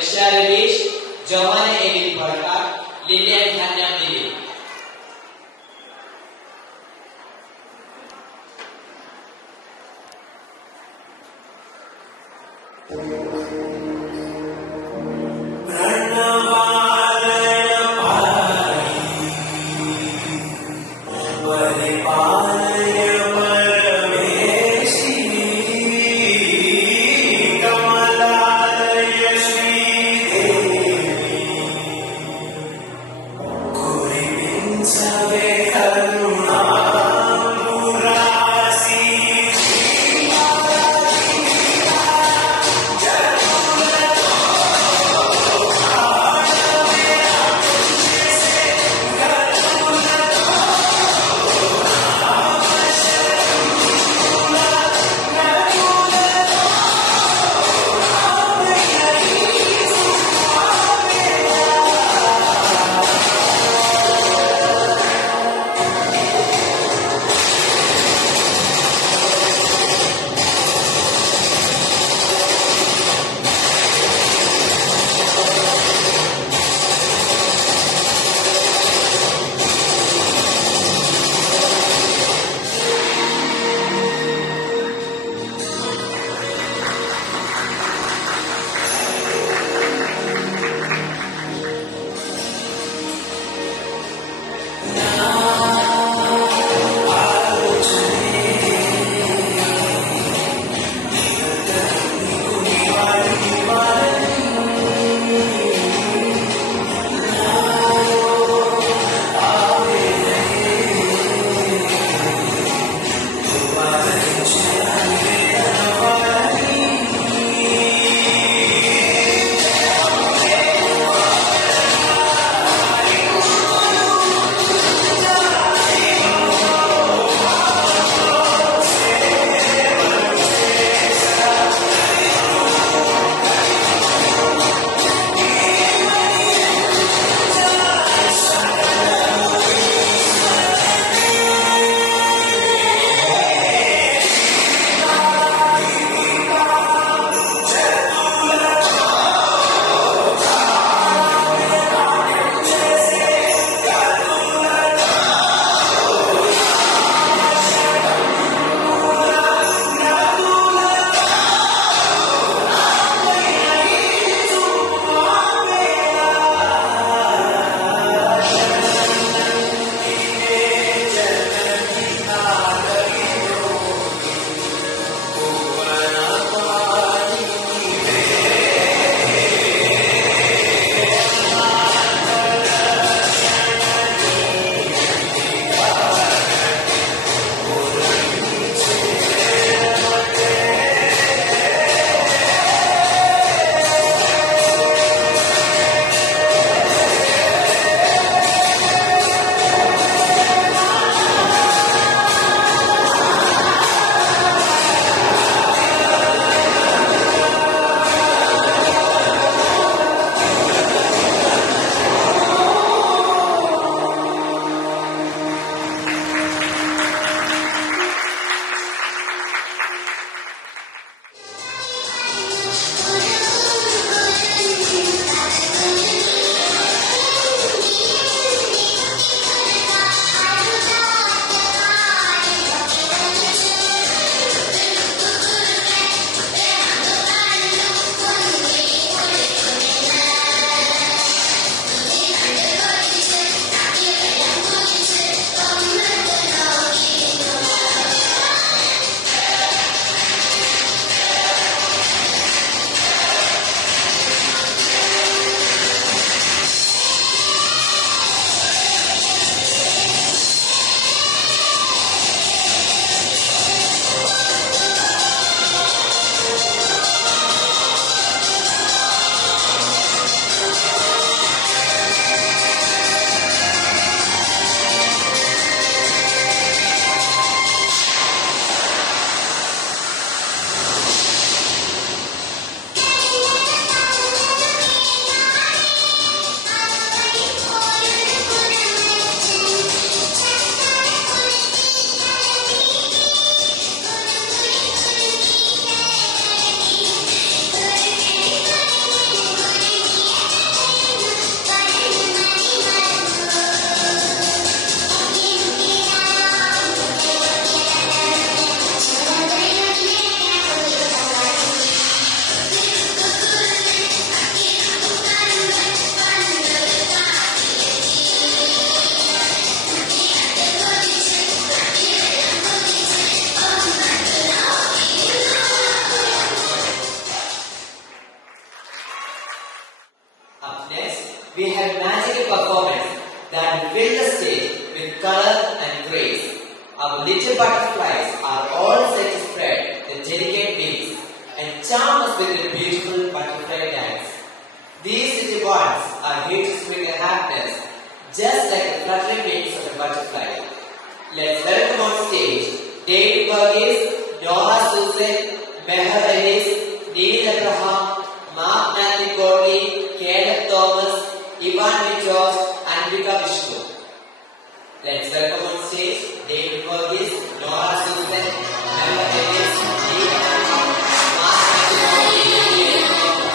Pressure जवाने एवी भड़का Lillian धान्य मिली we have magical performance that will fill the stage with color and grace. Our little butterflies are all set to spread their delicate wings and charm us with their beautiful butterfly dance. These little ones are here to spread their happiness, just like the fluttering wings of a butterfly. Let's welcome on stage David Burgess, Noah Susan, Meher Ellis, Neil Abraham, Mark Nathan Godley, Caleb Thomas, Ivan Mitchell, and Vika Vishnu. Let's welcome on stage David Burgess, Noah Susan, Meher Ellis, Neil Abraham, Mark Nathan Godley, Caleb Thomas.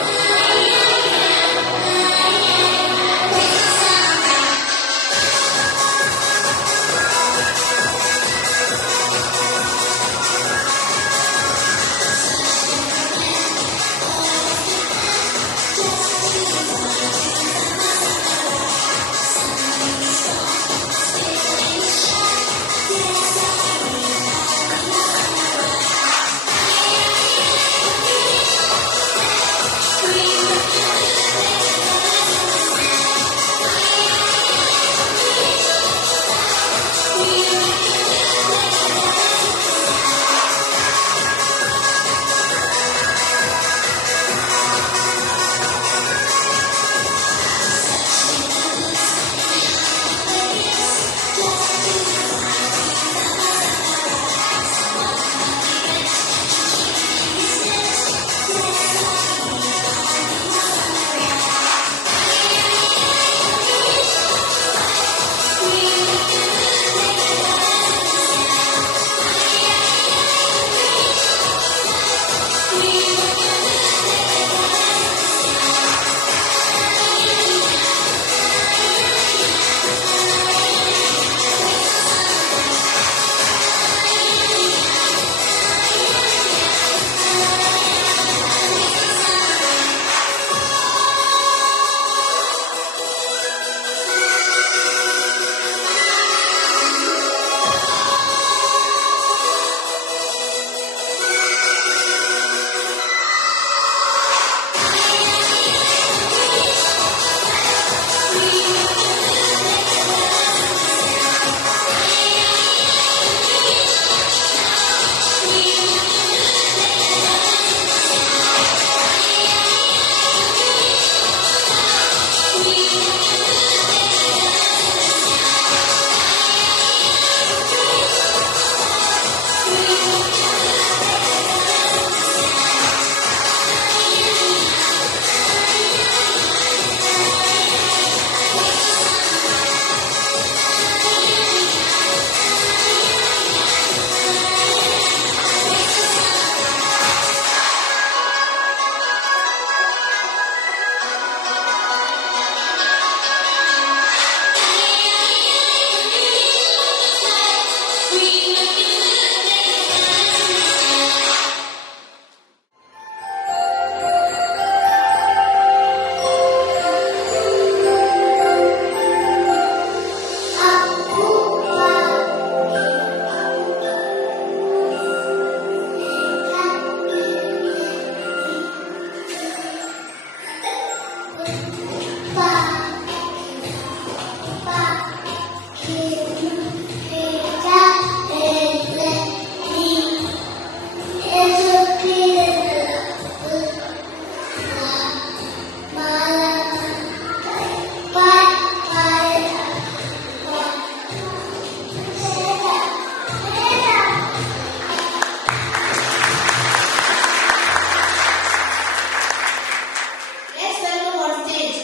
Let's welcome on stage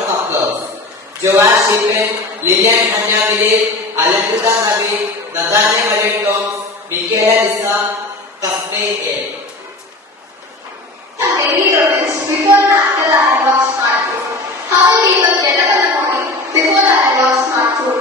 of applause. Joash Shippen, Lillian Hanya Milil, Alankrita Nabi, Nathaniel Marion Toms, Michaela Lisa, Kasme A. The daily routines before and after the analog smart food. How will people get up in the morning before the analog smart food?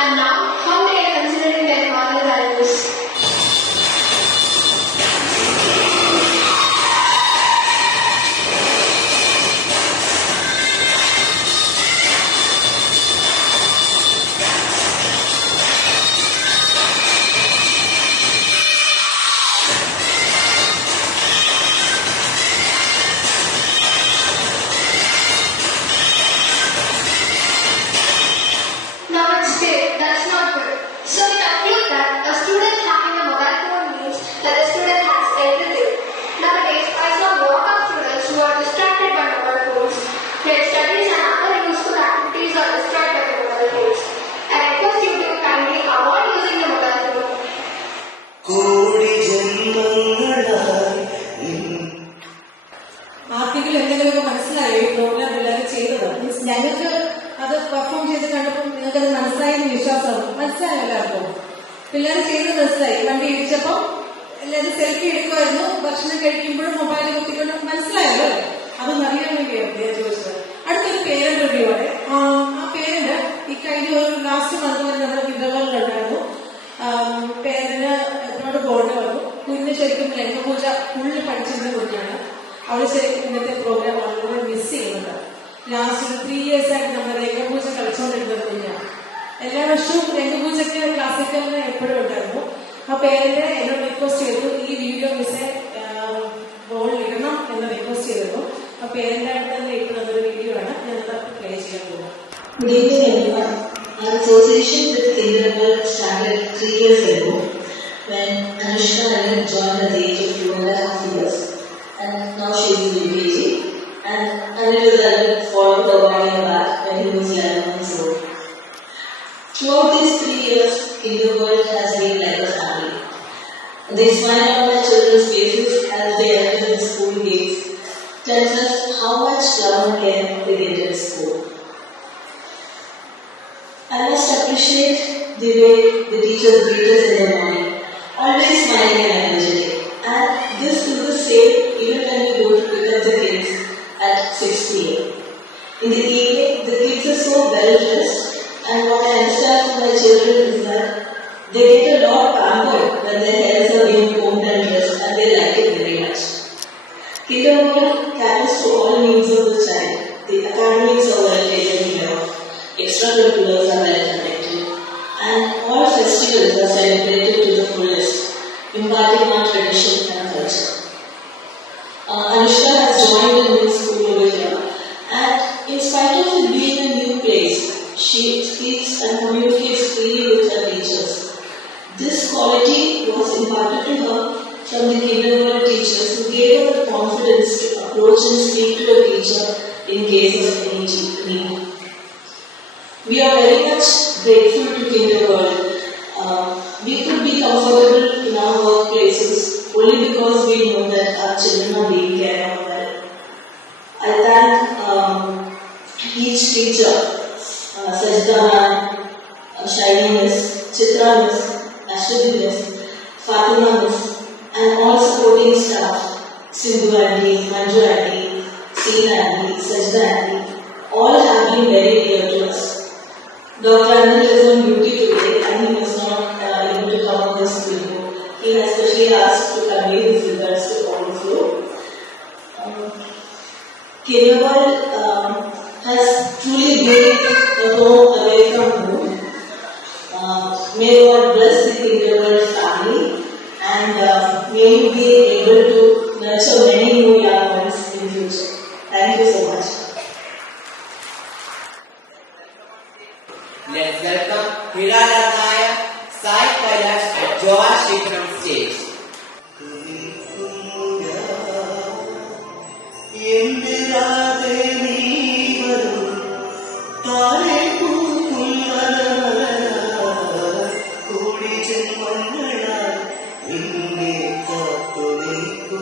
And now, how many are considering their moral values? That's not good. So we conclude that a student having a mobile phone means that the student has everything. Nowadays, I saw lot of students who are distracted by mobile phones. Their studies and other useful activities are destroyed by the mobile phones. I request you to kindly avoid using the mobile phone. ആർക്കെങ്കിലും എന്തെങ്കിലുമൊക്കെ മനസ്സിലായോ ഈ programme എല്ലാവരും ചെയ്തത്? Means ഞങ്ങൾക്ക് അത് perform ചെയ്ത് കണ്ടപ്പോൾ നിങ്ങൾക്കത് മനസ്സിലായെന്ന് വിശ്വാസമാണ്. മനസ്സിലായോ എല്ലാവർക്കും? പിള്ളേർ ചെയ്ത് മനസ്സിലായി. വണ്ടി ഇടിച്ചപ്പോൾ എല്ലാവരും സെൽഫി എടുക്കുമായിരുന്നു, ഭക്ഷണം കഴിക്കുമ്പോഴും മൊബൈൽ കുത്തിക്കൊണ്ട്. മനസ്സിലായല്ലോ? അതൊന്നും അറിയാൻ വേണ്ടിയാണ് ഞാൻ ചോദിച്ചത്. അടുത്തൊരു പേരന്റ് റിവ്യൂ ആണ്. ആ പേരന്റ് ഈ കഴിഞ്ഞ ഒരു ലാസ്റ്റ് മന്ത് വരെ നമ്മുടെ വിധവകളിലുണ്ടായിരുന്നു. പേരന്റിന് എന്നോട് ബോർഡ് വന്നു. കുഞ്ഞ് ശരിക്കും ലംഘപൂജ ഫുള്ള് പഠിച്ചിരുന്ന കുഞ്ഞാണ്. അവള് ശരിക്കും ഇന്നത്തെ പ്രോഗ്രാം വളരെ മിസ് ചെയ്യുന്നുണ്ട്. ലാസ്റ്റ് 3 years ആയിട്ട് നമ്മൾ രംഗപൂജ കളിച്ചുകൊണ്ടിരുന്നത് കുഞ്ഞാണ്. എല്ലാ വർഷവും രംഗപൂജയ്ക്ക് ക്ലാസിക്കലിന് എപ്പോഴും ഉണ്ടായിരുന്നു. ആ പേരന്റ് എന്നോട് റിക്വസ്റ്റ് ചെയ്തു ഈ വീഡിയോ മിസ്സെ റോളിൽ ഇടണം എന്ന് റിക്വസ്റ്റ് ചെയ്തിരുന്നു. ആ പേരന്റ് അടുത്ത് തന്നെ ഇട്ടുള്ളൊരു വീഡിയോ ആണ് ഞാനത് പ്ലേ ചെയ്യാൻ പോകുന്നത്. Good evening everyone. Our association with Kindergarten started 3 years ago when Anushka joined at the age of 2.5 years, and now she is in UKG, and Anil followed the 1 year back when he was 11 months old. Throughout these 3 years, Kindergarten has been like a family. They smile on my children's faces as they enter the school gates, tells us how much love and care they get at school. I must appreciate the way the teachers greet us in the morning, always smiling and energetic. And this is the same even when we go to pick up the kids at 6 p.m. In the evening, the kids are so well dressed, and what I understand from my children is that they get a lot pampered when their hairs are being combed and dressed, and they like it very much. Kindergarten caters to all needs of the child. The academics are well taken care of. Extracurriculars are well connected, and all festivals are celebrated to the fullest, imparting our tradition and culture. Anushka has joined a new school over here, and in spite of it being a new place, she speaks and communicates freely with her teachers. This quality was imparted to her from the kindergarten teachers who gave her the confidence to approach and speak to a teacher in case of any need. We are very much grateful to Kindergarten. We could be comfortable in our workplaces only because we know that our children are being cared for well. I thank each teacher, Sajda ma'am, Shaini miss, Chitra miss, Ashwini miss, Fatima miss, and all supporting staff, Sindhu aunty, Manju aunty, Seen aunty, Sajda aunty, all have been very dear to us. Dr. Anil is on duty today and he was not able to come on this video. He has specially asked to convey his regards to all of you. Kindergarten has truly been a home away from home. May God bless the Kindergarten family, and may you be able to nurture many new young ones in future. Thank you so much. Let's welcome Hira Ratnaya, Sai Kailash and Joa Shekhar on stage. കോടി ജന്മങ്ങളാൽ നിന്നെ കാത്തുനിൽക്കും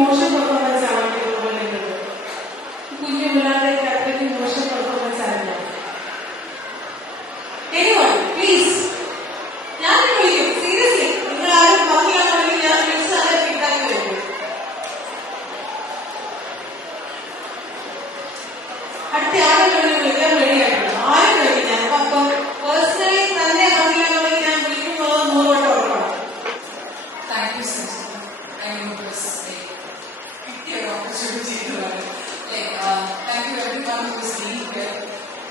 മോശം performance ആണ് പറയുന്നത്. കുഞ്ഞു പിള്ളേരുടെ അത്രയ്ക്ക് മോശം performance ആയിരുന്നു. Anyone, please. ഞാൻ വിളിക്കും. സീരിയസ്ലി നിങ്ങൾ ആരും ബാക്കിയാണെന്നുണ്ടെങ്കിൽ ഞാൻ വിളിച്ച് നല്ല ഫീഡ്ബാക്ക് വരും. അടുത്ത ആളുകളെ വിളിക്കാൻ റെഡിയായിട്ടുണ്ട്. ആരും വിളിക്കും. ഞാൻ അപ്പം പേഴ്സണലി തന്നെ ബാക്കിയാണെന്നുണ്ടെങ്കിൽ ഞാൻ വിളിക്കുമ്പോൾ 100 വട്ടം ഉറപ്പാണ്. Thank you, Sanjay. I mean, it was a good opportunity to learn. Thank you everyone who is being here.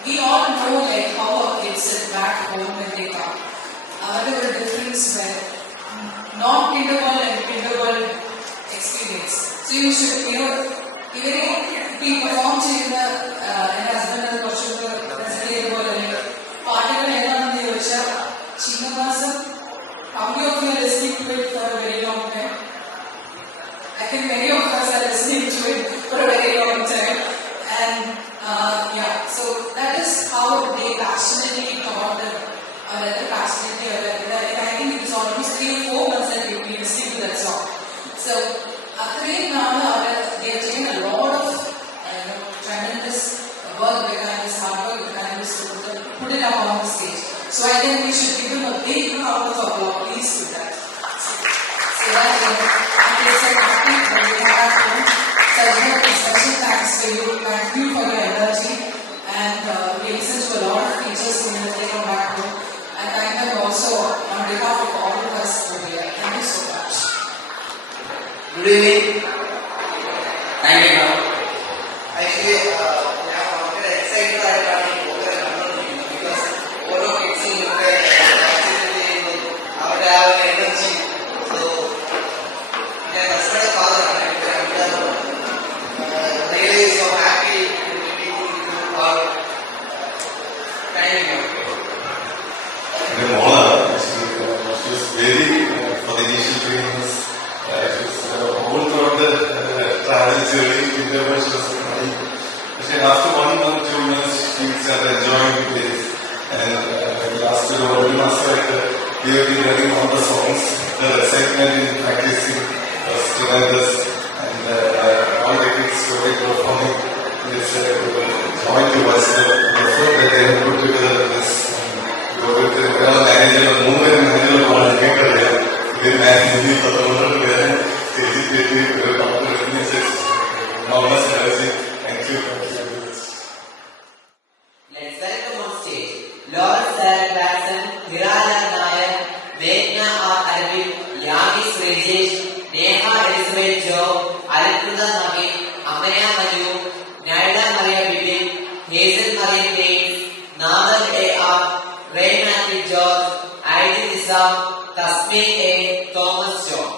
We all know how our kids sit back home when they come. There is a difference when non-kindergarten and kindergarten experience. So you should, even be performed in the husband and the party Chinnamasam. How many of you are listening to it for a very long time? I think many of us are listening to it for a very long time. And so that is how they passionately taught them, or rather passionately, I think it was almost 3 or 4 months that we've been listening to that song. So, they have taken a lot of tremendous work behind this, hard work behind this to put it up on the stage. So I think we should give them a big round of applause, please, to that. So that I'm so happy that we have Sajna, special thanks to you. Thank you for your energy. And we listen to a lot of teachers who will take them back home. And thank them also on behalf of all of us over here. Thank you so much. Good evening. Thank you, ma'am. Actually, I'm excited about it because all of it seems our energy. So, that's not a father. I'm really so happy to be part of it. The Mola, she was very, for the initial trainings, she was all throughout the travel journey, she was crying. After 1 month, 2 months, she started enjoying the place. And last 1 month, we have been learning all the songs. The excitement in practicing was tremendous. And all the kids who were performing, it's a joy to watch the effort that they have put together in this. Manager of movement manager of all the managing for the owner enormous energy. Thank you. Let's welcome on stage Lawrence Sarah Jackson, Hirala Nair, Meghna R. Arvind, Yagis Rajesh, Neha Elizabeth Joe, Alipruda Naveen, Amaya Manu, Naida Maria Bibin, Hazel Marie Baines, Nader A.R., Ray Matthew George, Aidin Nizam, Tasmin A. Thomas John.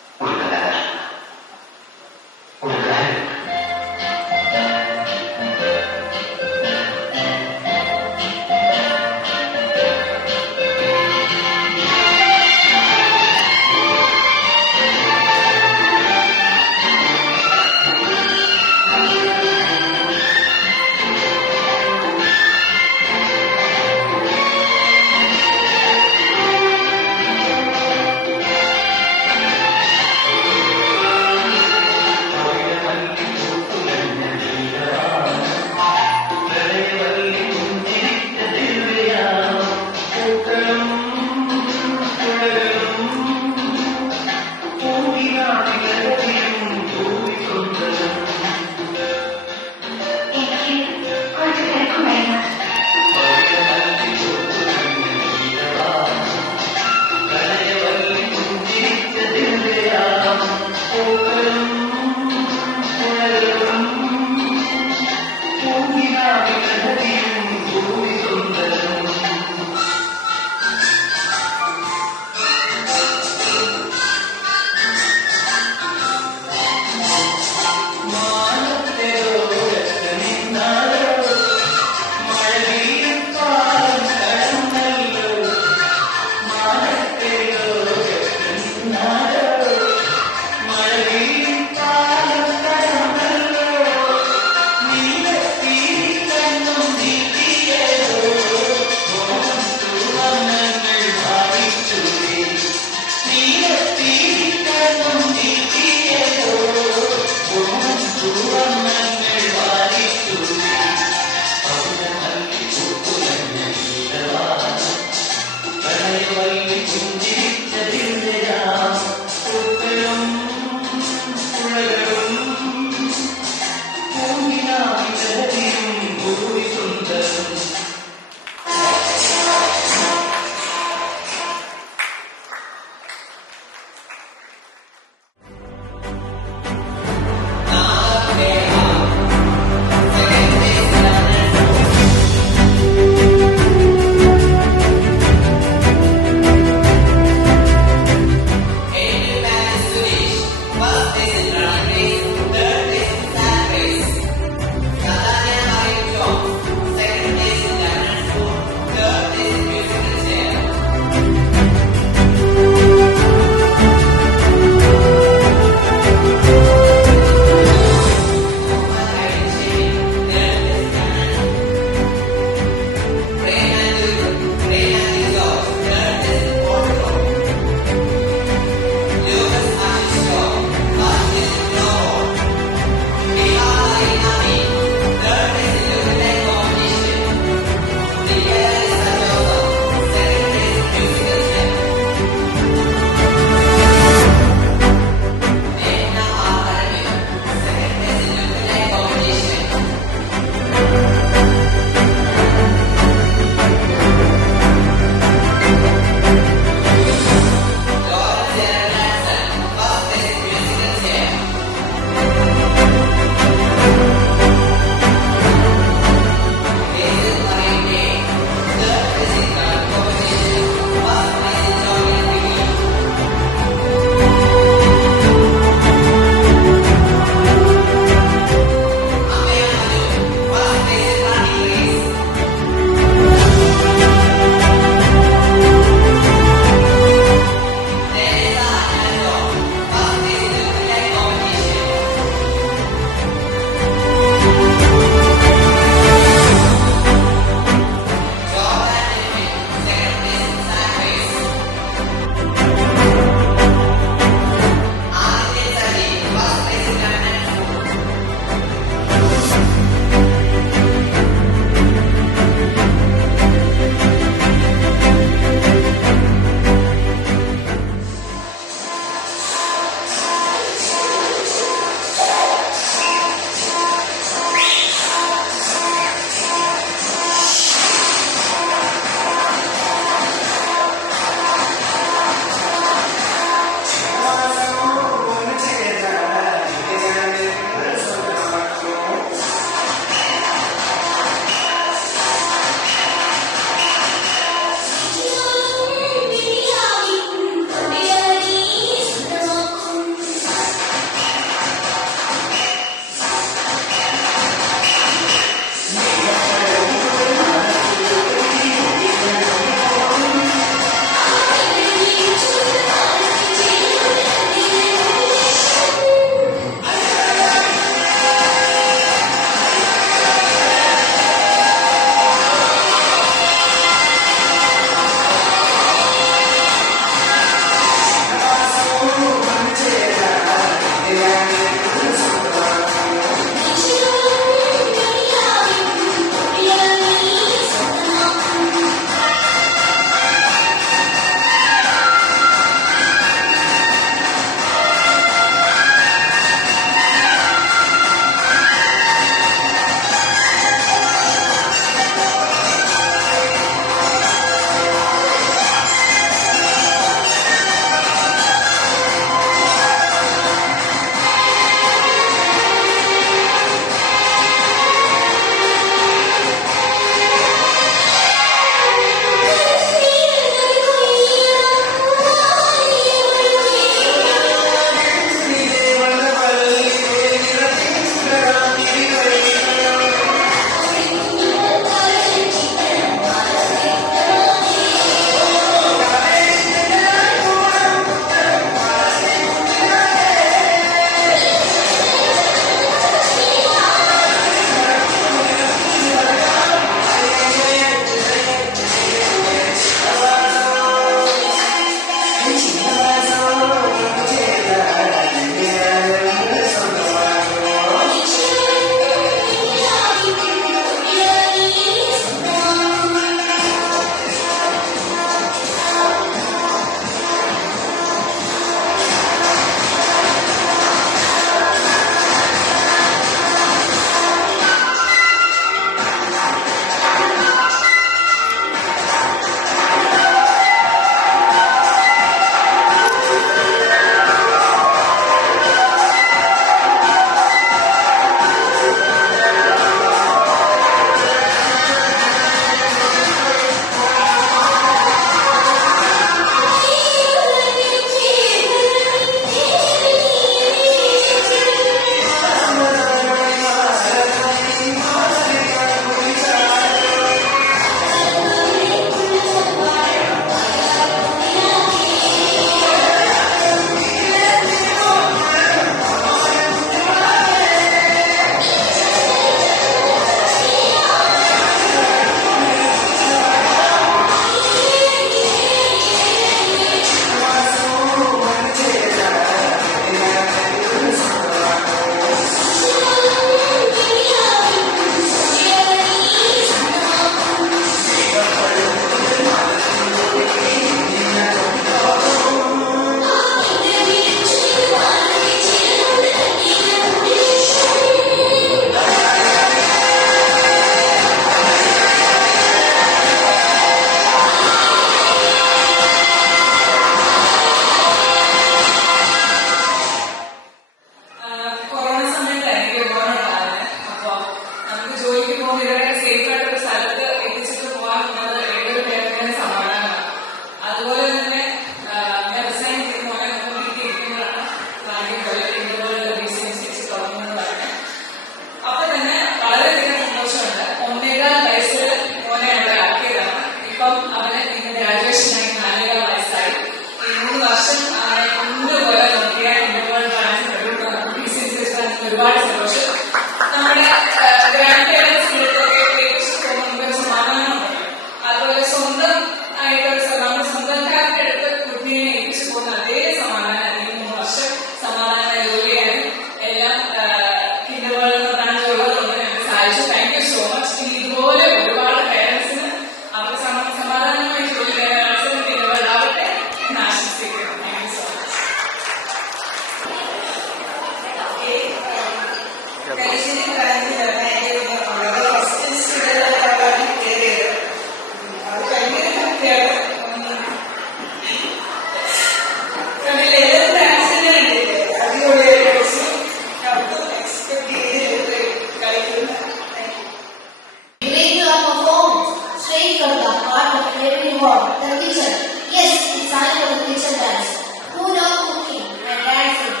What? The kitchen. Yes, it's time for the kitchen dance. Who knows cooking and dancing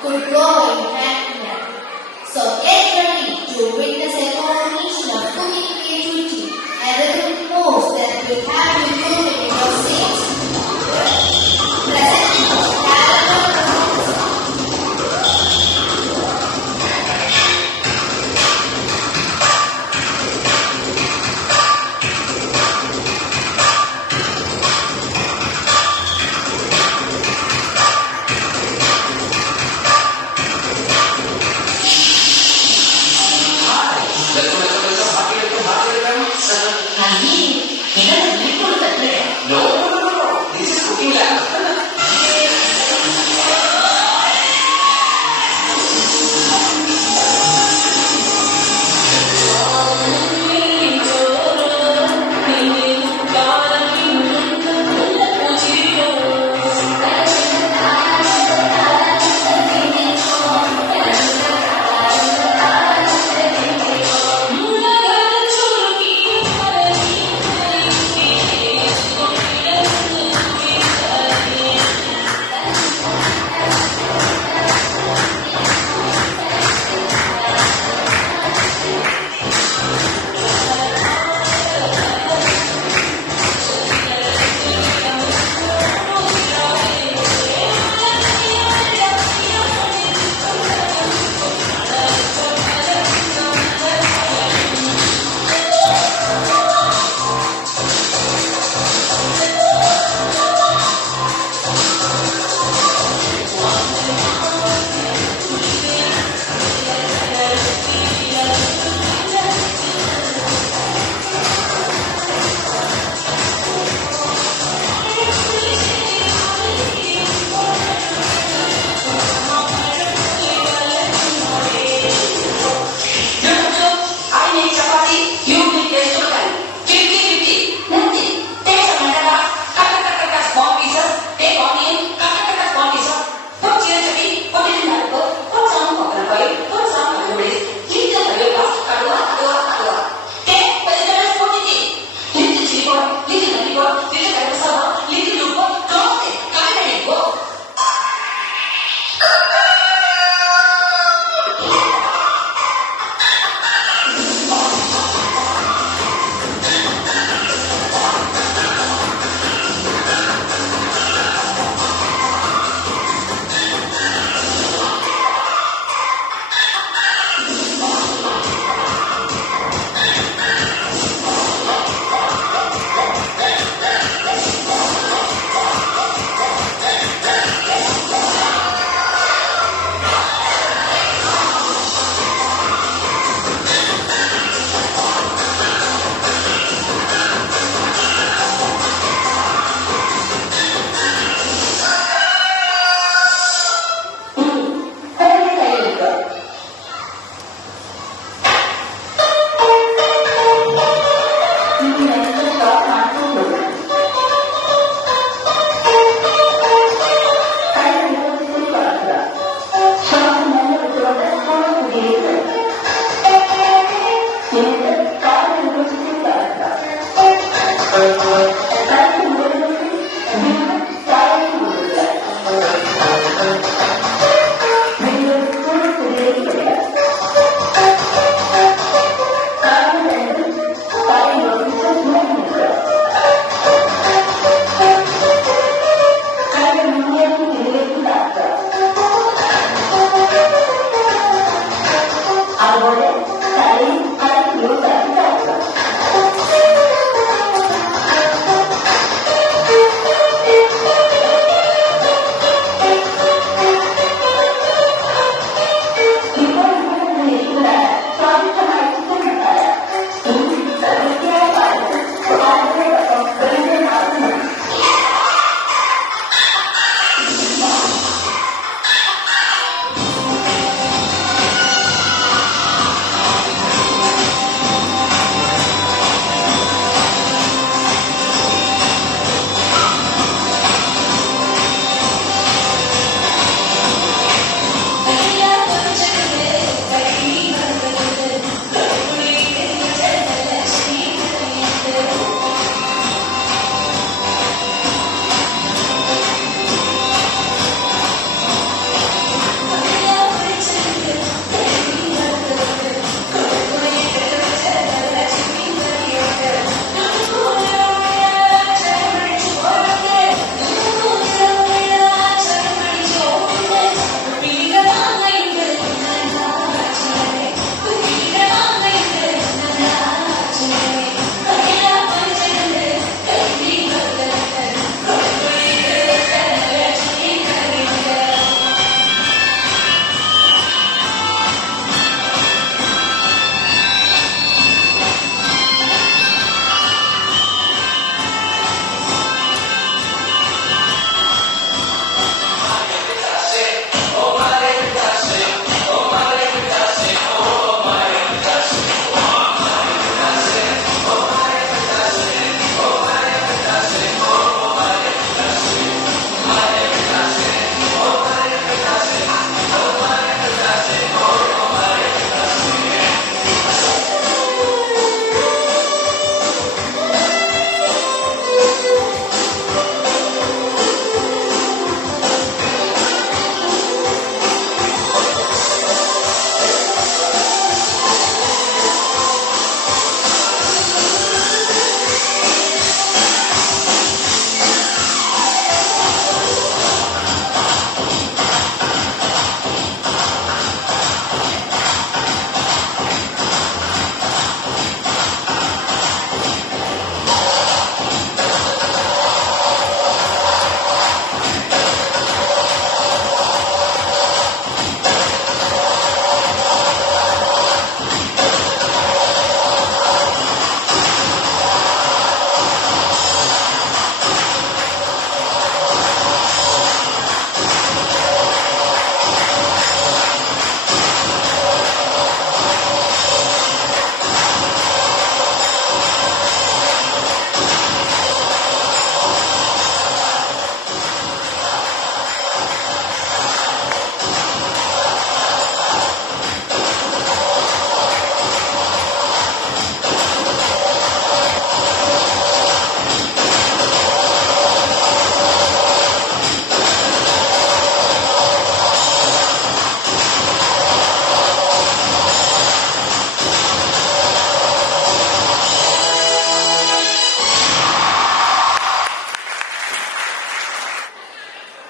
could go in hand in hand. So get ready to witness a combination of cooking creativity and rhythmic moves that will have you moving in your seats. Presenting Calendar Performance. This is cooking lab.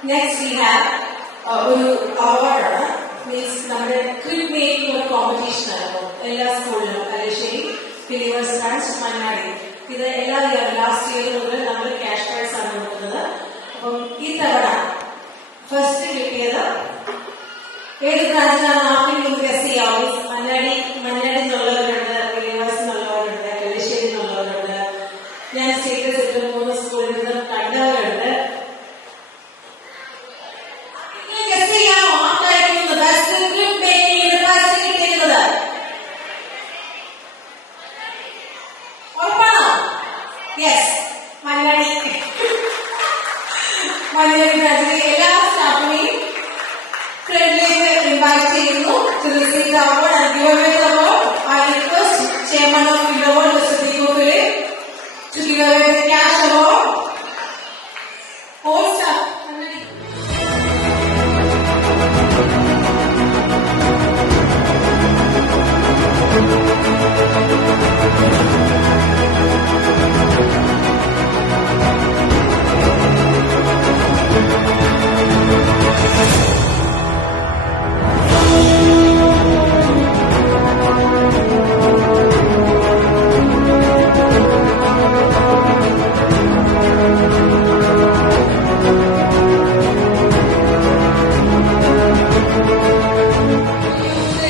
Next we have ഒരു അവാർഡാണ്. Means നമ്മുടെ ക്രിപ്പ് making ഒരു competition ആയിരുന്നു എല്ലാ സ്കൂളിലും. കലശ്ശേരി, believers branch, Mannadi. ഇത് എല്ലാ last year മുതൽ നമ്മൾ ക്യാഷ് പ്രൈസ് ആണ് കൊടുക്കുന്നത്. അപ്പം ഈ തവണ ഫസ്റ്റ് കിട്ടിയത് ഏത് ബ്രാഞ്ചിനാണ് ആർക്കെങ്കിലും ഗസ് ചെയ്യാവും? മണ്ണാടി എന്നുള്ളവരുണ്ട്, ബിലീവേഴ്സ് എന്നുള്ളവരുണ്ട്, കലശ്ശേരി എന്നുള്ളവരുണ്ട്. ഞാൻ സ്റ്റേറ്റസ് ഇട്ട് 3 സ്കൂളിൽ നിന്നും കണ്ടവരുണ്ട്. ഗസ് ചെയ്യാമോ ആർക്കായിരിക്കും ബെസ്റ്റ് ക്രിപ്പ് മേക്കിംഗ് പ്രൈസ് കിട്ടിയിരുന്നത്? ഉറപ്പാണോ? യെസ്, മണ്ണാടി ബ്രാഞ്ചിലെ എല്ലാ സ്റ്റാഫിനെയും ഫ്രണ്ടിലേക്ക് ഇൻവൈറ്റ് ചെയ്യുന്നു to receive the award and give away the award. I request Chairman of the award, Mr. Deepu Philip, to give away the cash award. All staff.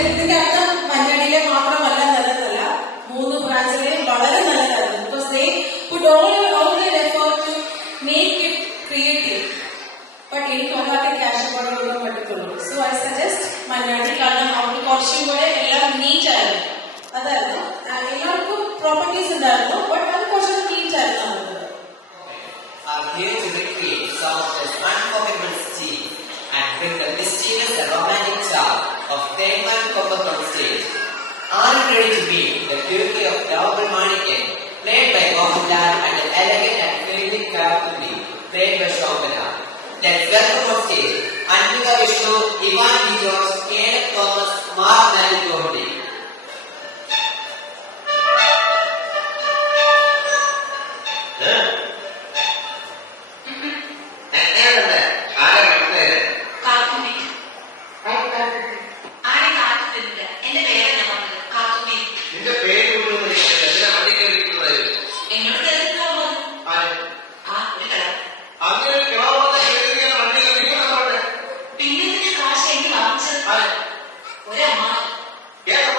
ഇതിന്റെ അർത്ഥം മഞ്ഞടിയിലെ മാത്രമല്ല നല്ലതല്ല, 3 ബ്രാഞ്ചിലെയും വളരെ നല്ലതായിരുന്നു. Because they put all their effort to make it creative. But എനിക്ക് ഒരാളുടെ cash award കൊടുക്കാൻ പറ്റത്തുള്ളൂ. So I suggest Manjadi. കാരണം അവർക്ക് കുറച്ചും കൂടെ എല്ലാം നീറ്റ് ആയിരുന്നു. അതായിരുന്നു എല്ലാവർക്കും പ്രോപ്പർട്ടീസ് ഉണ്ടായിരുന്നു, ബട്ട് അത് കുറച്ചും നീറ്റ് ആയിരുന്നു. Are here to recreate some of this unforgettable steel and bring the mischievous and romantic charm of Tenman Koppam on stage. Are you ready to meet the beauty of Double Manikan, played by Mohanlal, and the elegant and fairly carefully played by Shobana? Let's welcome on stage Anvika Vishnu, Ivan V. George, K.F. Thomas, Mark Nally Kohli. ഒരമ്മ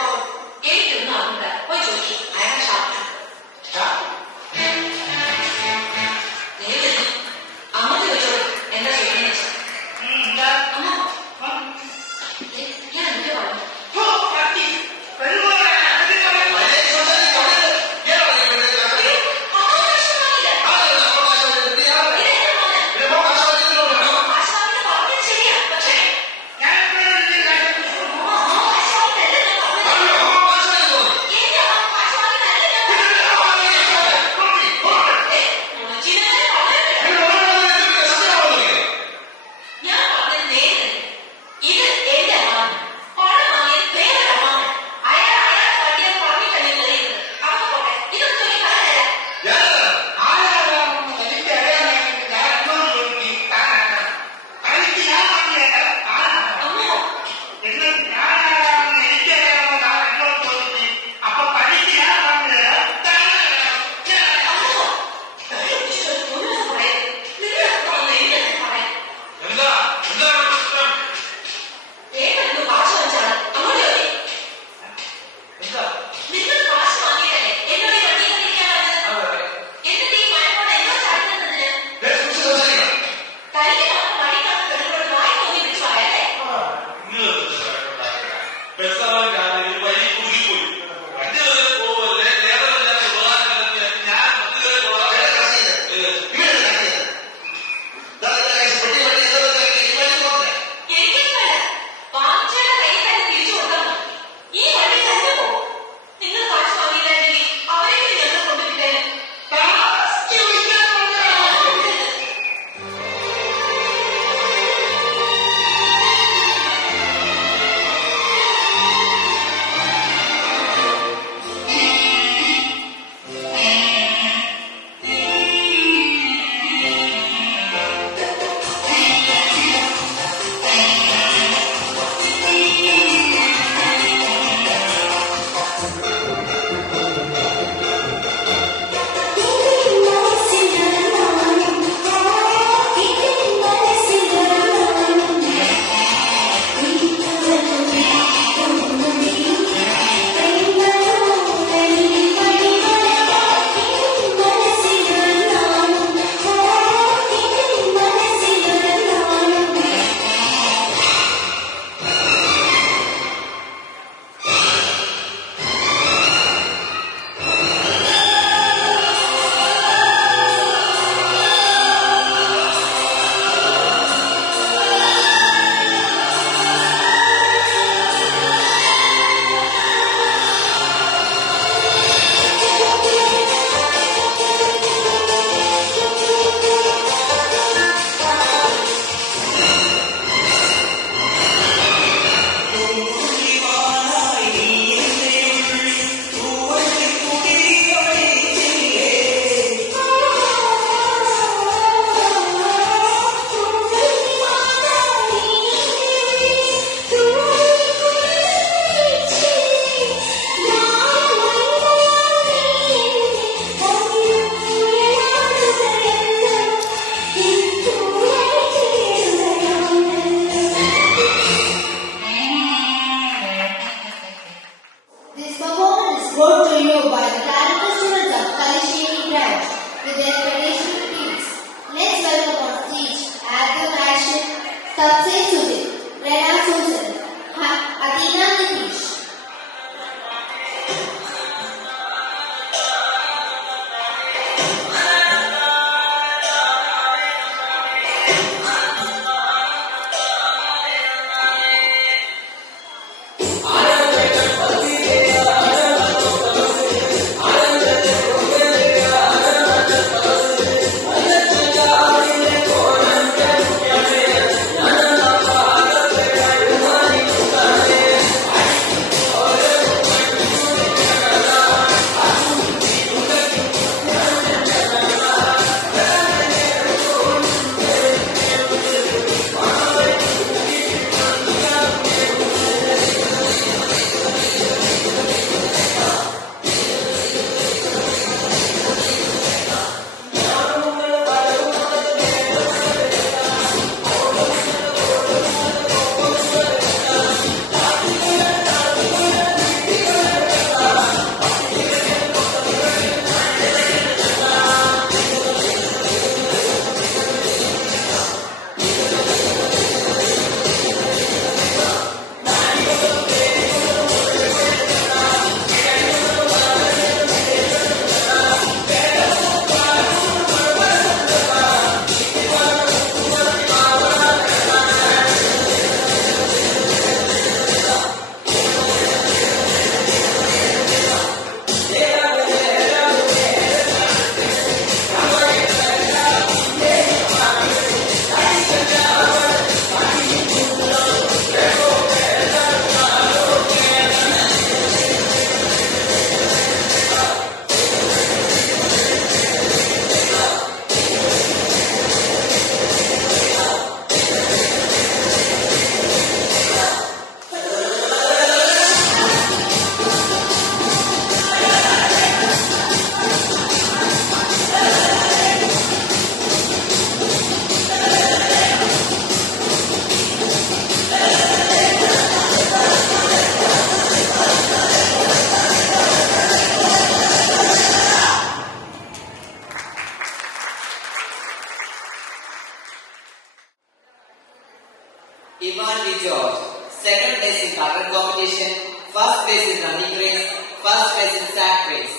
Ivan V. George. Second place in current competition. First place in running race. First place in sack race.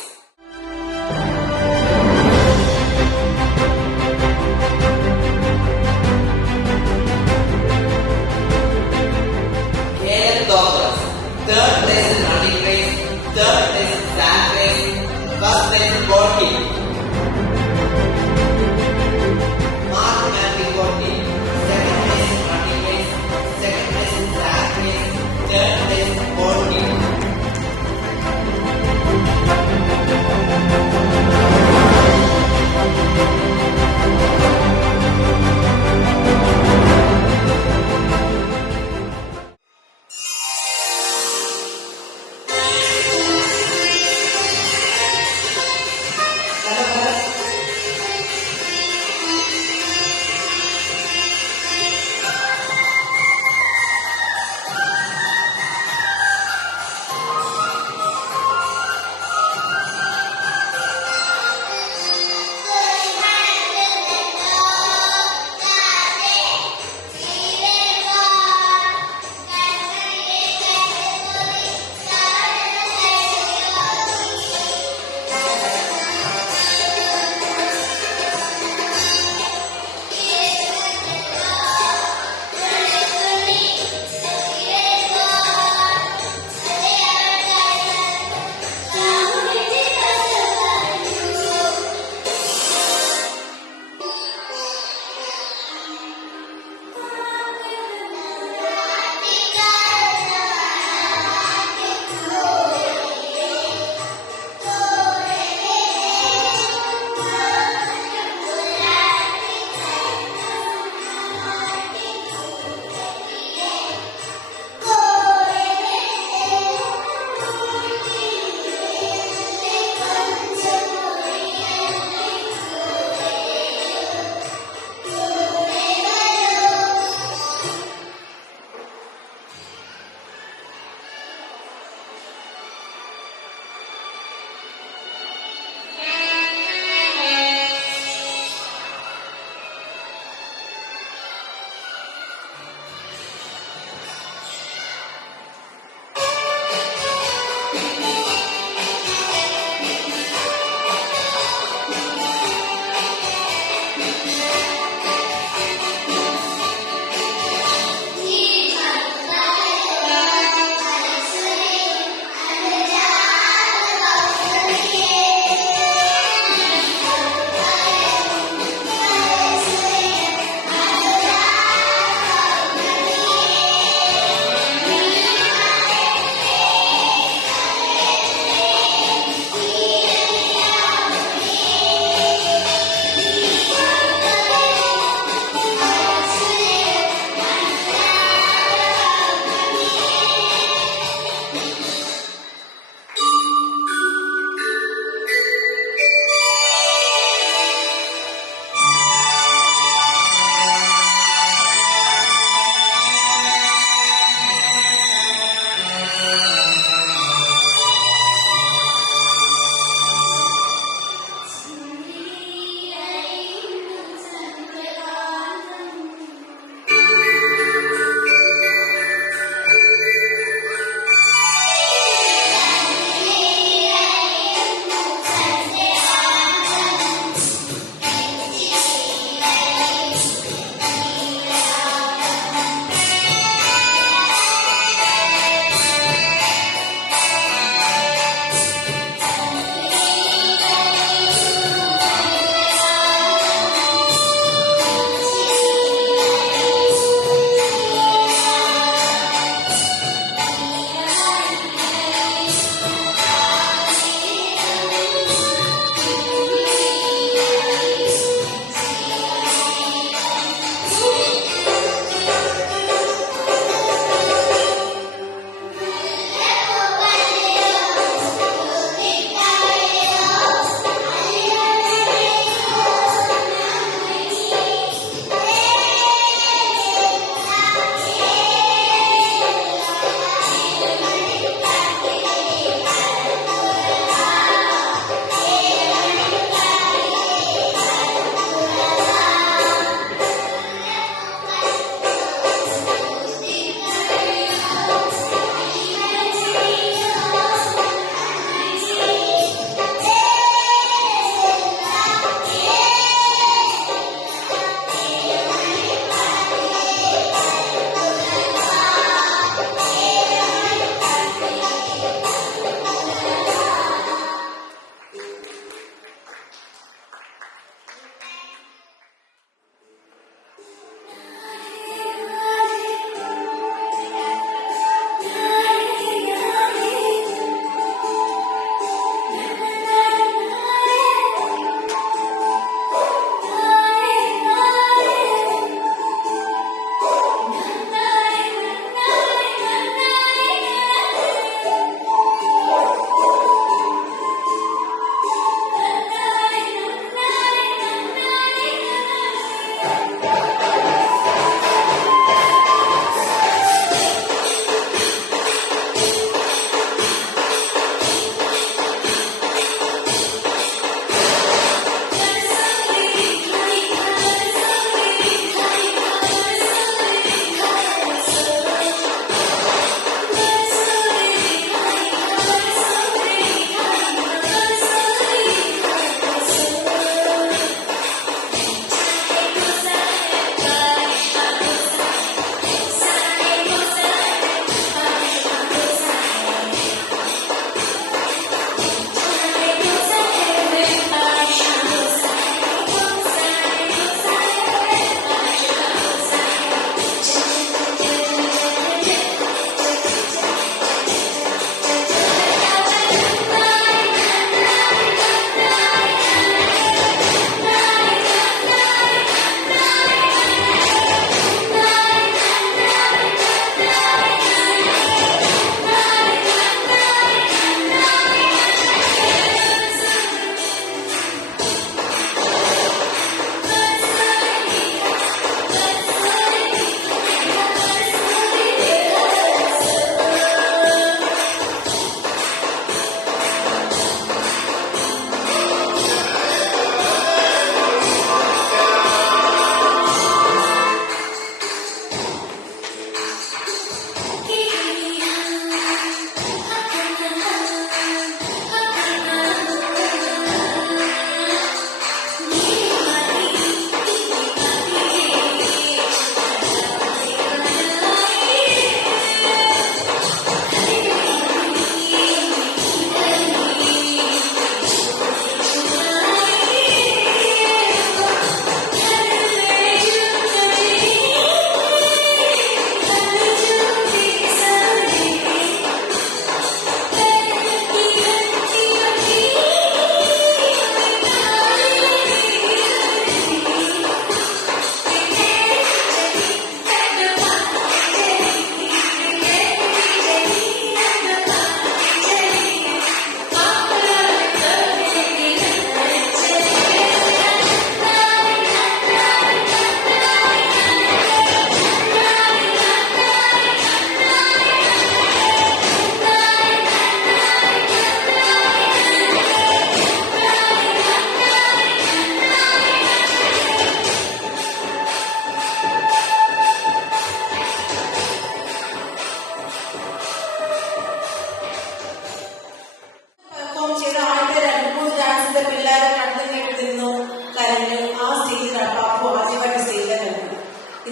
K.L. Thomas. Third place in running race. Third place in sack race. First place in ball kick. Mark Matthew Gordy. Second place in running race. Second place in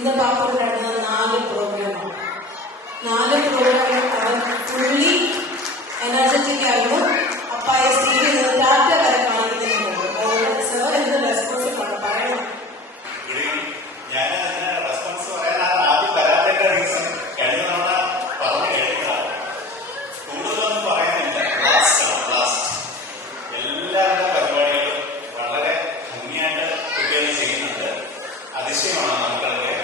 ഇന്ന് പാപ്പ നടന്നത് 4 പ്രോഗ്രാമാണ്. 4 പ്രോഗ്രാമിൽ അവൻ fully energetic ആയിരുന്നു. അപ്പായെ serial Tata വരെ കാണിക്കുന്നുണ്ട്. അതുകൊണ്ട് സാർ എന്ത് റെസ്പോൺസിബിൾ ആണ് പറയണം. ഞാൻ അതിന് റെസ്പോൺസ് പറയാൻ ആദ്യം വരാത്തതിന്റെ റീസൺ കഴിഞ്ഞ തവണ പറഞ്ഞു കഴിഞ്ഞതാണ്. കൂടുതലൊന്നും പറയാനില്ല. ലാസ്റ്റ് എല്ലാവരുടെ പരിപാടികളും വളരെ ഭംഗിയായിട്ട് കുട്ടികൾ ചെയ്യുന്നുണ്ട്. അതിശയമാണ് നമുക്കതിന്റെ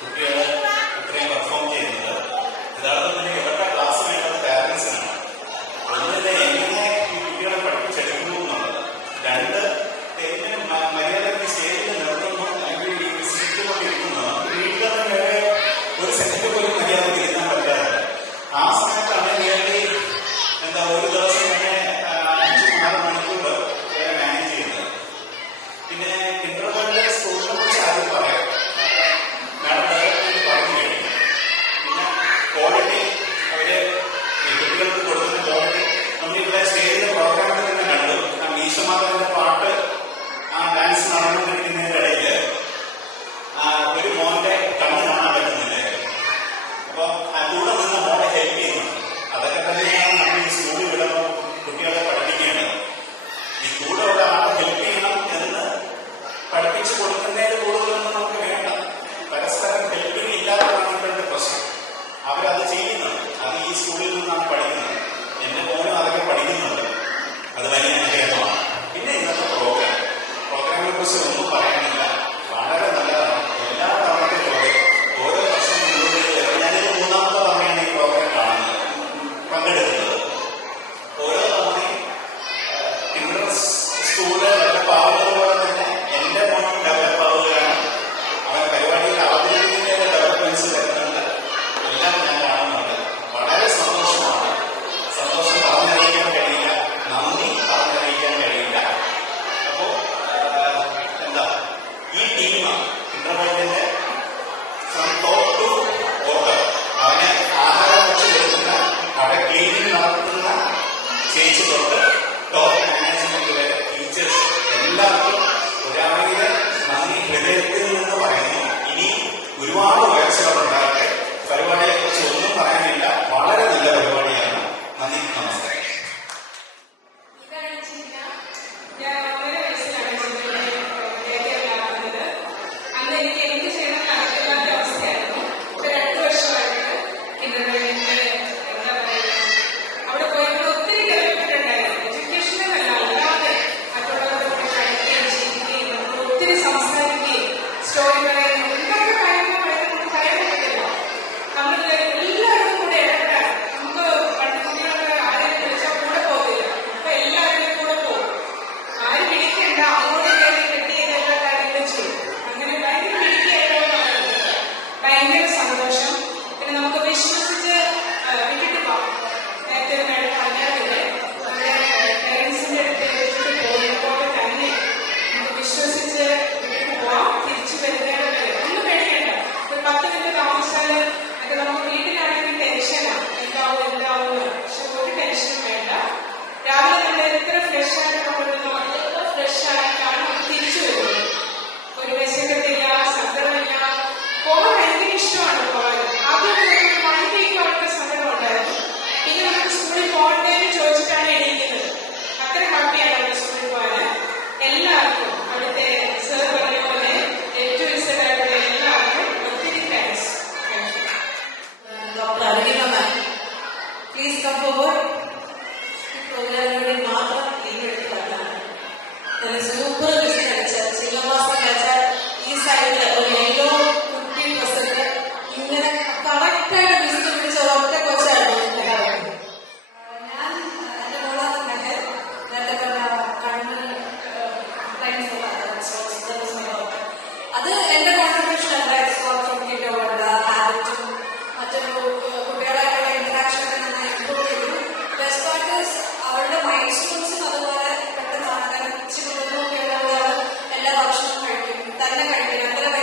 കുട്ടികൾ ഇത്രയും പെർഫോം ചെയ്യുന്നത്. യഥാർത്ഥത്തിൽ ഇവരുടെ ക്ലാസ് വേണ്ടത് പാരൻസിനാണ്. ഒന്നിനെ എങ്ങനെ ഈ കുട്ടികളെ പഠിപ്പിച്ചെടുക്കുന്നു എന്നുള്ളത്, 2 എങ്ങനെ മര്യാദയ്ക്ക് സ്റ്റേജിൽ നിർത്തുന്നു അല്ലെങ്കിൽ സീറ്റുകൊണ്ടിരിക്കുന്നു. വീട്ടിൽ വേറെ ഒരു സെക്കൻഡ് പോലും മര്യാദയ്ക്ക് ഇരുത്താൻ പറ്റാതെ ആ സമയത്താണ് ഒരു ദിവസം തന്നെ 5-6 മണിക്കൂർ മാനേജ് ചെയ്യുന്നത്. പിന്നെ ഇന്റർവെല്ലിലെ സ്കൂളിനെ കുറിച്ച് ആദ്യം പറയാം. മാഡം ഡയറക്റ്റ് പറഞ്ഞു കഴിഞ്ഞു. പിന്നെ ക്വാളിറ്റി അവര് കുട്ടികൾക്ക് കൊടുക്കുന്ന ക്വാളിറ്റി നമ്മളിവിടെ സ്റ്റേജിലെ പ്രോഗ്രാമിൽ തന്നെ കണ്ടു. മീശമാധവന്റെ പാട്ട് ഡാൻസ് നടന്നുകൊണ്ടിരിക്കുന്നതിന്റെ ഇടയില് ഒരു മോന്റെ കണ്ണ് കാണാൻ പറ്റുന്നില്ലായിരുന്നു. അപ്പൊ കൂടെ നിന്ന് മോനെ ഹെൽപ്പ് ചെയ്യുന്നുണ്ട്. അതൊക്കെ തന്നെയാണ് നമ്മൾ ഈ സ്കൂളിൽ വിടുമ്പോൾ കുട്ടികളെ പഠിപ്പിക്കേണ്ടത്. ഈ കൂടെ ഉള്ള ആളെ ഹെൽപ്പ് ചെയ്യണം എന്ന് പഠിപ്പിച്ചു കൊടുക്കുന്നതിന് കൂടുതലൊന്നും നമുക്ക് വേണ്ട. പരസ്പരം ഹെൽപ്പിംഗ് ഇല്ലാത്തതാണ് ഇപ്പോഴത്തെ പ്രശ്നം. അവരത് ചെയ്യുന്നുണ്ട്. അത് ഈ സ്കൂളിൽ നിന്നാണ് പഠിക്കുന്നത്. എന്റെ മോനും അതൊക്കെ പഠിക്കുന്നുണ്ട്. അത് വലിയ അനുഗ്രഹമാണ്. പിന്നെ ഇന്നത്തെ പ്രോഗ്രാമിനെ കുറിച്ച് ഒന്നും പറയാനില്ല. വളരെ നല്ലതാണ്. എല്ലാ തവണത്തെ പോലെ ഓരോ വർഷം ഞാനിത് 3ാമത്തെ തവണയാണ് ഈ പ്രോഗ്രാം കാണുന്നത്, പങ്കെടുക്കുന്നത്. ഓരോ തവണയും സ്കൂള് ഡെവലപ്പ് ആവുന്നത് പോലെ തന്നെ എന്റെ മോനും ഡെവലപ്പ് ആവുകയാണ്. അവൻ പരിപാടിയിൽ അവതരിപ്പിക്കുന്നതിന്റെ ഡെവലപ്മെന്റ്സ് വരുന്നുണ്ട്. എല്ലാം ഞാൻ കാണുന്നുണ്ട്. വളരെ സന്തോഷമാണ്. സന്തോഷം പറഞ്ഞറിയിക്കാൻ കഴിയില്ല. നന്ദി പറഞ്ഞറിയിക്കാൻ കഴിയില്ല. അപ്പോ ഈ ടീം ഇന്റർവെല്ലിന്റെ ടോപ്പ് ടു ബോട്ടം അവന് ആഹാരം വെച്ച് കൊടുക്കുന്ന, അവിടെ ക്ലീനിങ് നടത്തുന്ന ചേച്ചി തൊട്ട് ടോപ്പ് മാനേജ്മെന്റ് വരെ ടീച്ചേഴ്സ് എല്ലാവർക്കും 1000 നന്ദി ഹൃദയത്തിൽ നിന്ന് പറയുന്നു. ഇനി ഒരുപാട് ഉയർച്ചകളുണ്ടാകട്ടെ. പരിപാടിയെ കുറിച്ച് ഒന്നും പറയാനില്ല. വളരെ നല്ല പരിപാടിയാണ്. നന്ദി, നമസ്കാരം. ഞാൻ 1.5 വയസ്സിലാണ് അന്ന് എനിക്ക് എന്ത് ചെയ്യണം നടക്കില്ലാത്ത അവസ്ഥയായിരുന്നു. ഇപ്പൊ 2 വർഷമായിട്ട് എന്താ പറയുക, അവിടെ പോയപ്പോൾ ഒത്തിരി ഡെവലപ്മെന്റ് ഉണ്ടായിരുന്നു. എഡ്യൂക്കേഷനല്ല, അല്ലാതെ മറ്റുള്ളവരുടെ കൂടെ കളിക്കുകയും ചെയ്യുകയും നമ്മൾ ഒത്തിരി സംസാരിക്കുകയും സ്റ്റോറി പറയുകയും എന്തൊക്കെ കാര്യങ്ങൾ നമുക്ക് പറയാൻ പറ്റില്ല. നമ്മൾ എല്ലാവരും കൂടെ ഇടപെടാൻ നമുക്ക് പണ്ട് കുട്ടികളൊക്കെ ആരെങ്കിലും വിളിച്ചാൽ കൂടെ പോകില്ല. അപ്പൊ എല്ലാവരും കൂടെ പോകും. ആരും വിളിക്കണ്ട, അങ്ങോട്ട് കയറി കെട്ടി ചെയ്ത് എല്ലാ കാര്യങ്ങളും ചെയ്യും. അങ്ങനെ ഭയങ്കര വിളിക്കായിട്ടോ ഭയങ്കര സന്തോഷം. പിന്നെ നമുക്ക് വിശ്വസിച്ച് വിട്ടിട്ട് പോകാം. നേരത്തെ മേഡം പറഞ്ഞാലില്ലേ, നമ്മുടെ പേരൻസിന്റെ അടുത്ത് വെച്ചിട്ട് പോകുമ്പോൾ തന്നെ നമുക്ക് വിശ്വസിച്ച് വിട്ടിട്ട് പോവാം. തിരിച്ചു വരുന്നവരെ ഒന്നും പേടിക്കേണ്ട. ഒരു 10 മിനിറ്റ് താമസിച്ചാല് അത് നമുക്ക് വീട്ടിലാണെങ്കിൽ ടെൻഷനാണ്, എന്താവും. പക്ഷെ ഒരു ടെൻഷനും വേണ്ട. രാവിലെ നമ്മൾ എത്ര ഫ്രഷ് ആയിട്ട് കൊണ്ടുവരുന്നോ എത്ര ഫ്രഷ് ആയിട്ടാണ് നമുക്ക് തിരിച്ചു വരുന്നത്. ഒരു വിശക്കത്തില്ല, സങ്കടമില്ല. പോകാൻ ഭയങ്കര ഇഷ്ടമാണ്. പോകാൻ ആദ്യം 1 വീക്ക് അവർക്ക് സങ്കടം ഉണ്ടായിരുന്നു. പിന്നെ നമുക്ക് സ്കൂളിൽ പോകണ്ടേന്ന് ചോദിച്ചിട്ടാണ് എണീക്കുന്നത്. അത്ര ഹാപ്പിയാണ് അവിടെ സ്കൂളിൽ പോകാൻ. എല്ലാവർക്കും അവിടുത്തെ സർ പറഞ്ഞ പോലെ ഏറ്റവും ഇഷ്ടമായിട്ടുള്ള എല്ലാവർക്കും ഒത്തിരി thanks. Doctor Aravinda ma'am, please come forward. ഈ പ്രോഗ്രാമിലൂടെ മാത്രം ലീവ് എടുത്ത് തന്നാണ്. നല്ല സൂപ്പർ വിസിറ്റ് അടിച്ചാൽ ചില്ലമാസം വെച്ചാൽ ഈ സൈഡില് ഒരു യെല്ലോ കുട്ടി ഡ്രസ്സില് ഇങ്ങനെ കറക്റ്റായിട്ട് വിസിറ്റ് പിടിച്ച ഒരൊറ്റ കൊച്ചായിരുന്നു. ഞാൻ എന്റെ മോളാണ് നേരത്തെ അത് എന്റെ കോൺട്രിബ്യൂഷൻ അല്ല. അവരുടെ ഹാബിറ്റും മറ്റൊരു കുട്ടികളായിട്ടുള്ള ഇന്ററാക്ഷൻ ഇമ്പ്രൂവ് ചെയ്തു. ബെസ്റ്റ് പാർട്ട് അവരുടെ മൈൻഡ് സ്കൂൾസും അതുപോലെ പെട്ടെന്ന് ഇച്ചിരി മുന്നോട്ട് എല്ലാ ഭക്ഷണവും കഴിക്കും, തന്നെ കഴിക്കും. 2.5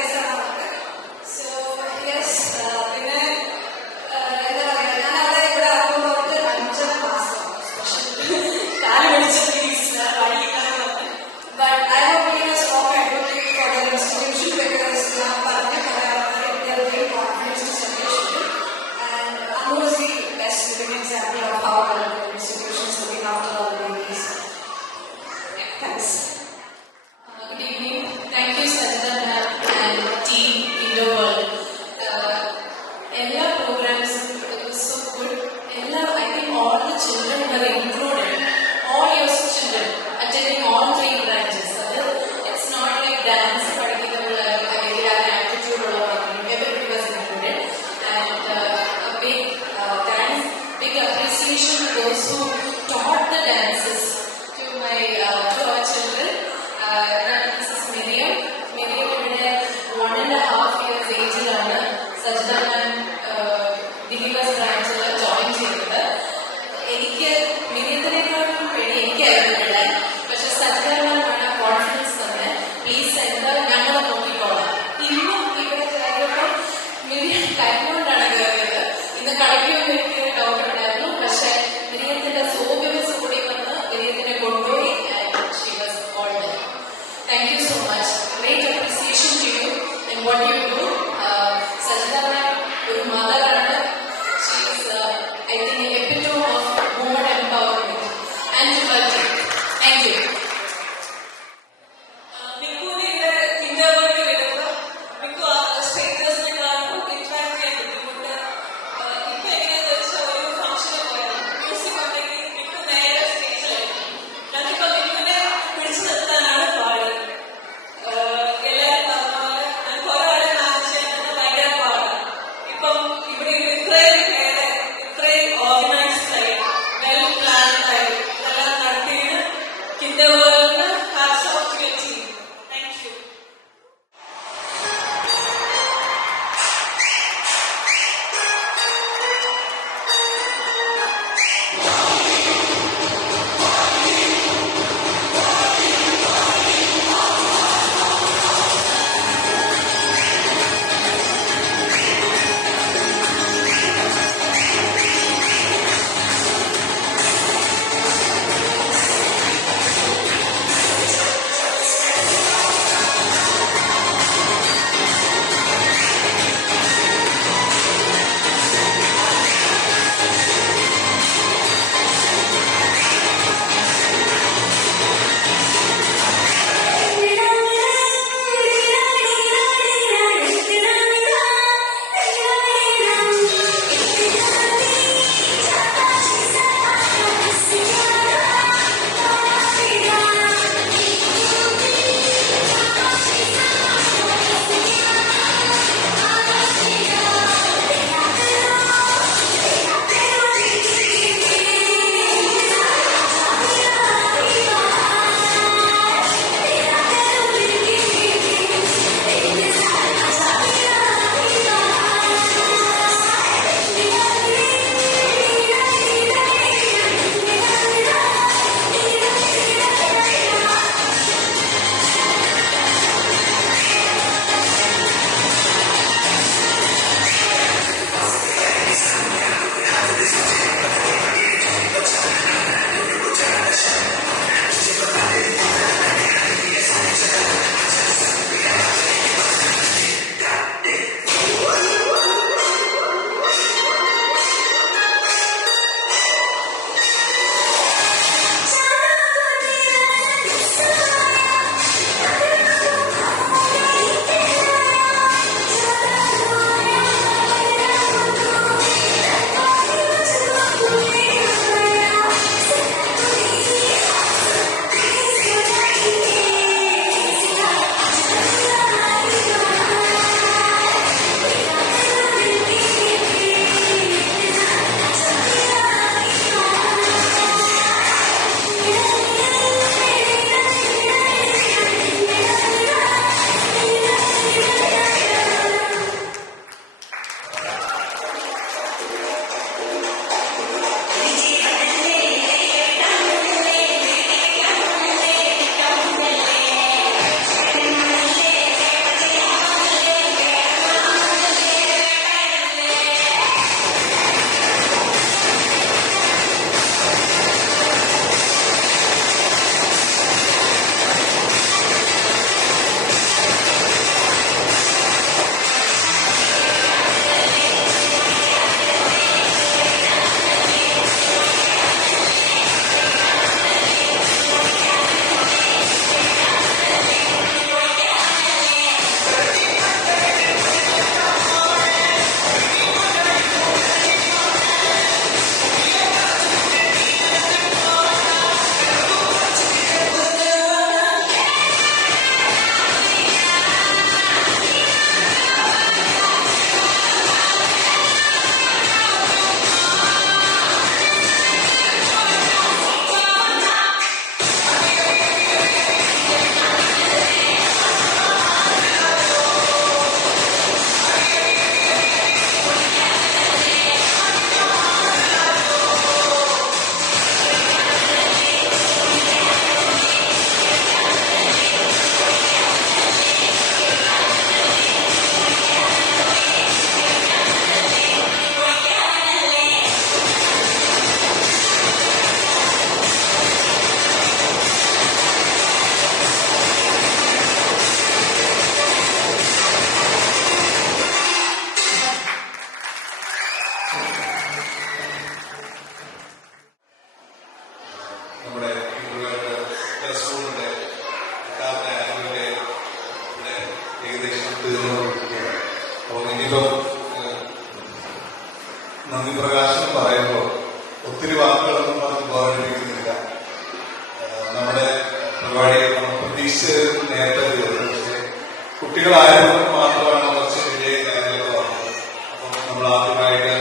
കുട്ടികളായതുകൊണ്ട് മാത്രമാണ് കുറച്ച് വിജയ കാര്യങ്ങളൊക്കെ വന്നത്. അപ്പം നമ്മൾ ആദ്യമായിട്ട്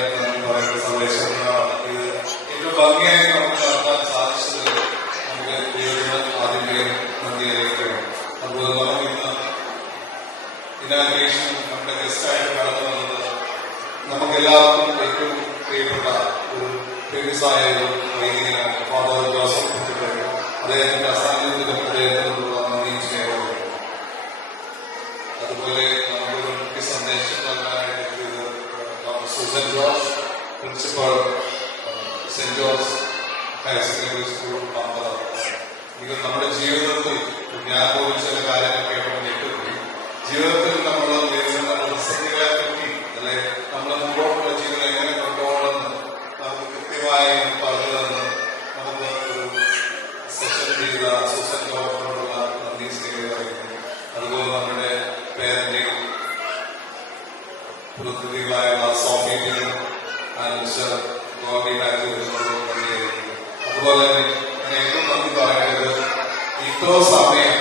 പറയുന്ന സന്ദേശങ്ങളാണ് ഇത് ഏറ്റവും ഭംഗിയായി നമുക്ക് നടത്താൻ സാധിച്ചത്. നമുക്ക് ദൈവത്തിന് ആദ്യമേ നന്ദി അറിയിക്കണം. അതുപോലെ നമുക്ക് ഇന്ന് ഇനാഗ്രേഷൻ നമ്മുടെ ഗസ്റ്റായിട്ട് കടന്നു വന്നത് നമുക്ക് എല്ലാവർക്കും ഏറ്റവും പ്രിയപ്പെട്ട ഒരു ഫേമസായ ഒരു വൈദികനാണ് ഫാദർ ജോസഫ് കുറ്റിപ്പള്ളി. അദ്ദേഹത്തിന്റെ അസാന്നിധ്യത്തിലും അദ്ദേഹത്തിനുള്ള നന്ദിയും സ്നേഹവും. അതുപോലെ നമുക്കൊരു മുഖ്യ സന്ദേശം നൽകാനായിട്ട് doctor Susan George, principal saint George higher secondary school Pampa. ഇത് നമ്മുടെ ജീവിതത്തിൽ ഞാൻ പോലും ചില കാര്യങ്ങൾ കേട്ടപ്പോൾ ഞെട്ടുപോയി. ജീവിതത്തിൽ നമ്മൾ നേരിടുന്ന പ്രതിസന്ധികളെ പറ്റി അല്ലെ നമ്മൾ മുമ്പോട്ടുള്ള ജീവിതം എങ്ങനെ കൊണ്ടുപോകണമെന്ന് നമുക്ക് കൃത്യമായി പറഞ്ഞു തന്ന് നമുക്ക് ഒരു സെഷൻ ചെയ്ത സുസൻ ജോർജിനോടുള്ള നന്ദി സ്നേഹിതം അറിയിക്കുന്നു. അതുപോലെ നമ്മുടെ പേരന്റിങ് പ്രതിനിധികളായുള്ള സോഫിയും മിസ്റ്റർ ഗോപി മാത്യുവിനോട് നന്ദി അറിയിക്കുന്നു. അതുപോലെ തന്നെ ഞാൻ ഏറ്റവും നന്ദി പറയുന്നത് ഇത്രോ സമയം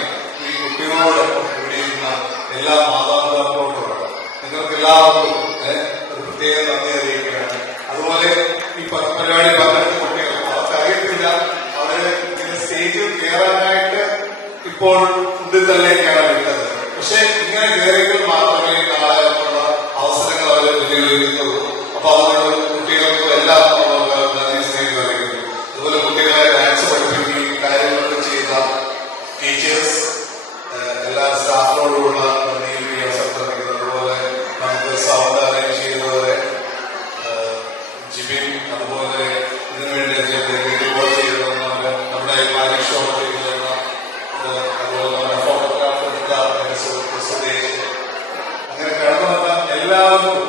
ഈ കുട്ടികളോട് കൂടിയിരുന്ന എല്ലാ മാതാപിതാക്കളോടുമാണ്. നിങ്ങൾക്ക് എല്ലാവർക്കും ഒരു പ്രത്യേക നന്ദി അറിയിക്കുകയാണ്. അതുപോലെ ഈ പരിപാടി പങ്കെടുത്ത കുട്ടികൾ അവർക്കറിയത്തില്ല, അവര് ഇങ്ങനെ സ്റ്റേജിൽ കയറാനായിട്ട് ഇപ്പോൾ ഫുഡിൽ തന്നെയൊക്കെയാണ് വിട്ടത്. പക്ഷെ ഇങ്ങനെ കയറിയെങ്കിൽ മാത്രമേ നാളെ ഉള്ള അവസരങ്ങൾ അവരെ വിനിയോഗിക്കുന്നുള്ളൂ. അപ്പൊ അതുകൊണ്ട് കുട്ടികൾക്കും എല്ലാം നന്ദി സ്നേഹിതം അറിയിക്കുന്നു. അതുപോലെ കുട്ടികളെ ഡാൻസ് പഠിപ്പിക്കുകയും കാര്യങ്ങളൊക്കെ ചെയ്ത ടീച്ചേഴ്സ് എല്ലാ സ്റ്റാഫിനോടുള്ള നന്ദിയും ഈ അവസരത്തിൽ അറിയിക്കുന്നു. അതുപോലെ നമുക്ക് സൗണ്ട് അറേഞ്ച് ചെയ്തവരെ ജിബിൻ, അതുപോലെ ഇതിനുവേണ്ടി റിപ്പോർട്ട് ചെയ്തതെന്ന് നമ്മുടെ മാലിക് ഷോ ചെയ്തതെന്ന്, അതുപോലെ നമ്മുടെ ഫോട്ടോഗ്രാഫ് എടുത്ത സുദേശ്, അങ്ങനെ കടന്നു വന്ന എല്ലാവർക്കും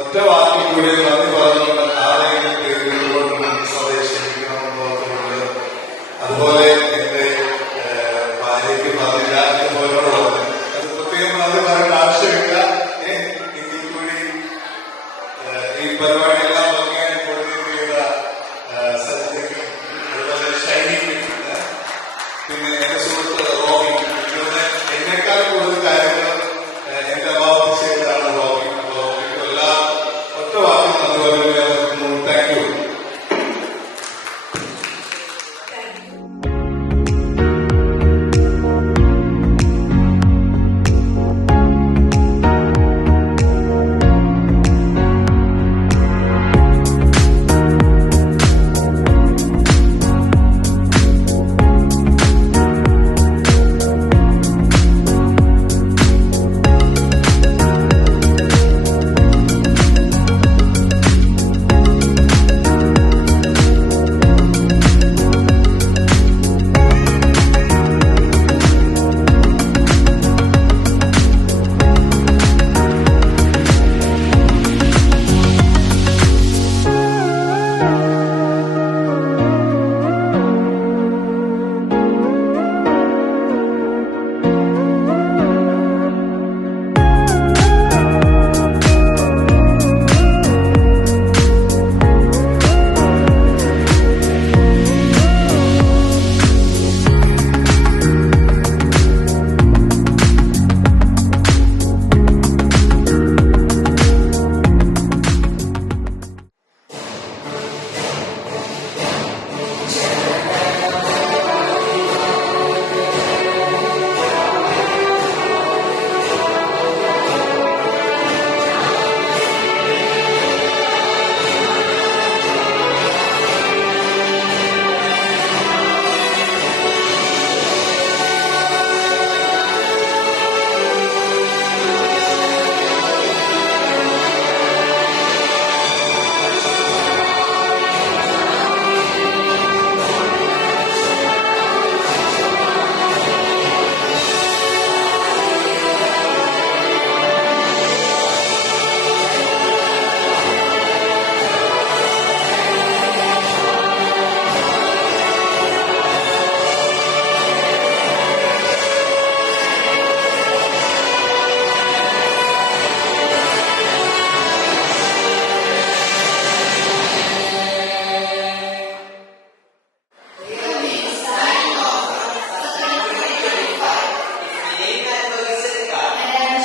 ഒറ്റ വാക്കിൽ കൂടി നന്ദി പറഞ്ഞുകൊണ്ട് ആരെങ്കിലും പേരുകൊണ്ട് സ്വദേശിക്കണമെന്ന് ഓർത്തുകൊണ്ട്, അതുപോലെ എന്റെ ഭാര്യയ്ക്ക് പറഞ്ഞില്ല ഇതുപോലുള്ളത് അത് പ്രത്യേകം നന്ദി പറയേണ്ട ആവശ്യമില്ല. എങ്കിൽ കൂടി ഈ പരിപാടി എല്ലാം ഭംഗിയായി കോർഡിനേറ്റ് ചെയ്ത സജിതയ്ക്കും അതുപോലെ ഷൈനിക്കും പിന്നെ എന്റെ സുഹൃത്ത് റോബി, ഇങ്ങനെ എന്നെക്കാൾ കൂടുതൽ കാര്യങ്ങൾ എന്റെ അഭാവത്തിൽ ചെയ്തതാണ് റോബി. റോബിക്കും എല്ലാം ഒറ്റ വാക്കിൽ നന്ദി പറയുന്നു. Thank you.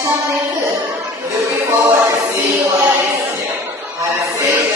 ശാന്തയ്ക്ക് Looking forward to seeing you all next year. Have a safe